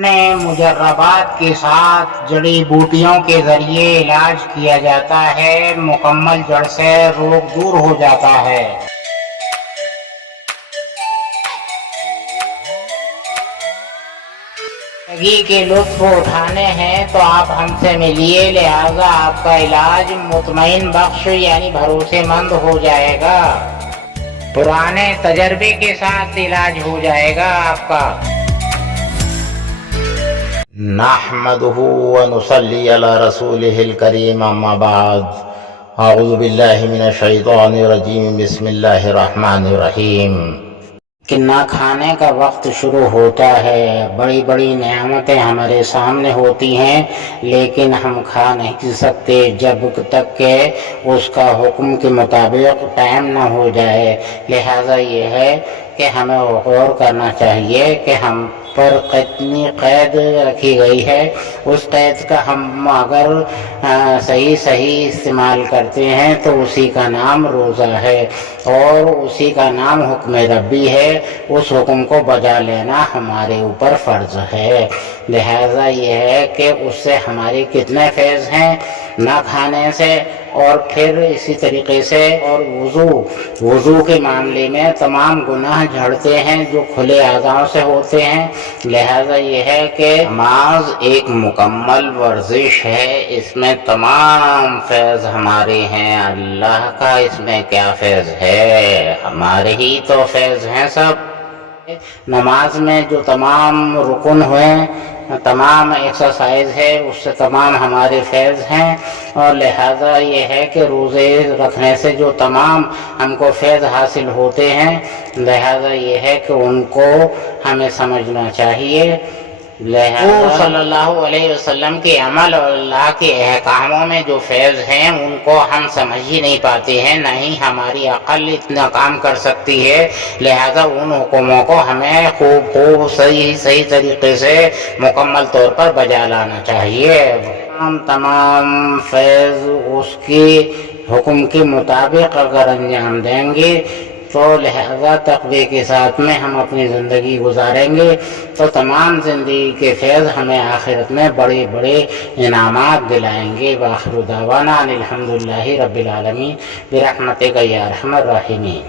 مجربات کے ساتھ جڑی بوٹیوں کے ذریعے علاج کیا جاتا ہے، مکمل جڑ سے روگ دور ہو جاتا ہے۔ زندگی کے لطف اٹھانے ہیں تو آپ ہم سے ملیے، لہذا آپ کا علاج مطمئن بخش یعنی بھروسے مند ہو جائے گا، پرانے تجربے کے ساتھ علاج ہو جائے گا آپ کا۔ نحمده ونصلي على رسوله الكريم، اما بعد، اعوذ باللہ من الشیطان الرجیم، بسم اللہ الرحمن الرحیم۔ کہ نہ کھانے کا وقت شروع ہوتا ہے، بڑی بڑی نعمتیں ہمارے سامنے ہوتی ہیں لیکن ہم کھا نہیں سکتے جب تک کہ اس کا حکم کے مطابق ٹائم نہ ہو جائے۔ لہٰذا یہ ہے کہ ہمیں غور کرنا چاہیے کہ ہم پر کتنی قید رکھی گئی ہے، اس قید کا ہم اگر صحیح استعمال کرتے ہیں تو اسی کا نام روزہ ہے اور اسی کا نام حکم ربی ہے، اس حکم کو بجا لینا ہمارے اوپر فرض ہے۔ لہذا یہ ہے کہ اس سے ہماری کتنے فیض ہیں نہ کھانے سے، اور پھر اسی طریقے سے اور وضو کے معاملے میں تمام گناہ جھڑتے ہیں جو کھلے اعضاء سے ہوتے ہیں۔ لہذا یہ ہے کہ نماز ایک مکمل ورزش ہے، اس میں تمام فیض ہمارے ہیں۔ اللہ کا اس میں کیا فیض ہے، ہمارے ہی تو فیض ہیں سب۔ نماز میں جو تمام رکن ہوئے، تمام ایکسرسائز ہے، اس سے تمام ہمارے فیض ہیں، اور لہذا یہ ہے کہ روزے رکھنے سے جو تمام ہم کو فیض حاصل ہوتے ہیں، لہذا یہ ہے کہ ان کو ہمیں سمجھنا چاہیے۔ لہذا صلی اللہ علیہ وسلم کے عمل اور اللہ کے احکاموں میں جو فیض ہیں ان کو ہم سمجھ ہی نہیں پاتے ہیں، نہ ہی ہماری عقل اتنا کام کر سکتی ہے۔ لہذا ان حکموں کو ہمیں خوب صحیح طریقے سے مکمل طور پر بجا لانا چاہیے۔ تمام فیض اس کے حکم کے مطابق اگر انجام دیں گے تو لہذا تقوی کے ساتھ میں ہم اپنی زندگی گزاریں گے تو تمام زندگی کے فیض ہمیں آخرت میں بڑے بڑے انعامات دلائیں گے۔ وآخر دعوانا ان الحمدللہ رب العالمین برحمتک یا ارحم الراحمین۔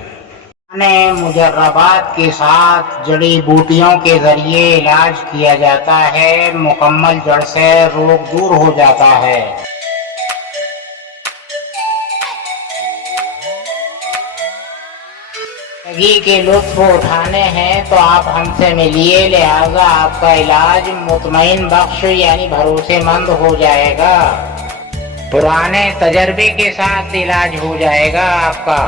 مجربات کے ساتھ جڑی بوٹیوں کے ذریعے علاج کیا جاتا ہے، مکمل جڑ سے روگ دور ہو جاتا ہے۔ زندگی کے لطف اٹھانے ہیں تو آپ ہم سے ملیے، لہذا آپ کا علاج مطمئن بخش یعنی بھروسے مند ہو جائے گا، پرانے تجربے کے ساتھ علاج ہو جائے گا آپ کا۔